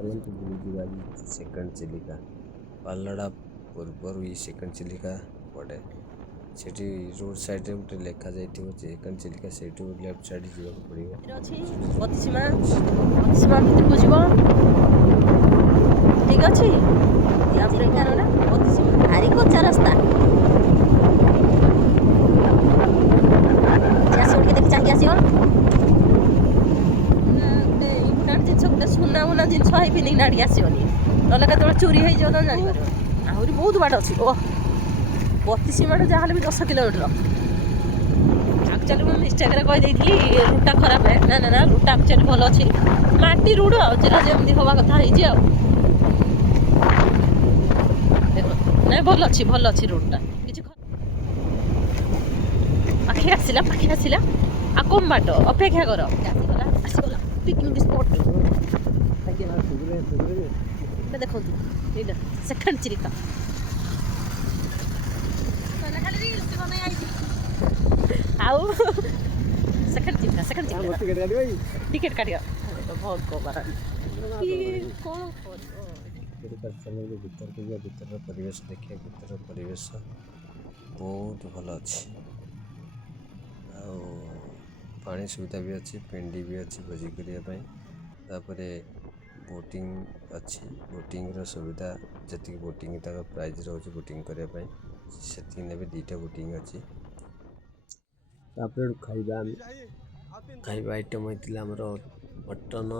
चलते बुलीजा सेकेंड चिलिका पालड़ा पूर्वर ये सेकेंड चिलिका पड़े से रोड साइड रे गोटे लेखा जाइए सेकेंड चिलिका से लेफ्ट साइड जावाक पड़ो ठीक अच्छे भारी कच्चा रास्ता देखी चाहिए आस जिन गोटे सुना मुना जिन पिंधिक नाड़ी आसनी ना चोरी हो जापर आहरी बहुत बाट अच्छी ओह 32 बाट जहाँ भी 10 किलोमीटर एक्चुअली मुझे मिस्टेक कहीदी रूटा खराब है ना ना ना रूटा एक्चुअली भल अच्छी माटी रोड जमी हवा कथा ना भल अच्छी रोडटा कि पाखे आसला आ कम बाट अपेक्षा कर आसगला पिकनिक स्पॉट देखो सेकेंड चिलिका आउ सेकेंड चिलिका टिकेट काटिया बहुत कबार भीतर परिवेश देखिए भीतर परिवेश बहुत भल अच्छी पानी सुविधा भी अच्छी पेंडी भी अच्छी भोजी करने बोटिंग अच्छी बोटिंग रो सुविधा जी बोटिंग तक प्राइज रोचे बोटिंग करने से ने दुईटा बोटिंग अच्छी खाइबा आइटम होता आमर मटन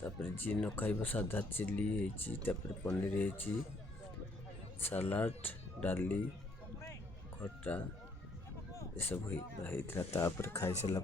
तापर जी न खाइब साधा चिली होती पनीर होती सलाड डाली खटा ये सब होता खाई सारा